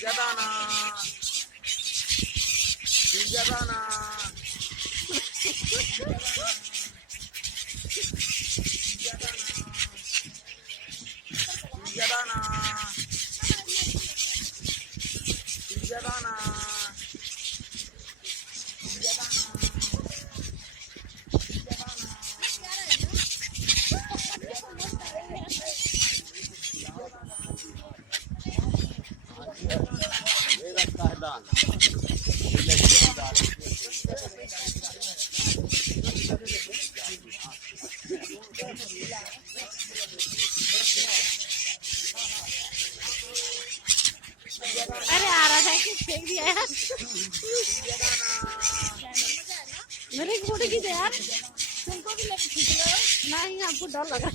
Pinjadana, pinjadana, pinjadana, pinjadana, अरे आ रहा था कि फेंक दिया यार। मेरे एक फोटो खींचे यार, तुमको भी लगे खींच लो। नहीं, आपको डर लगा।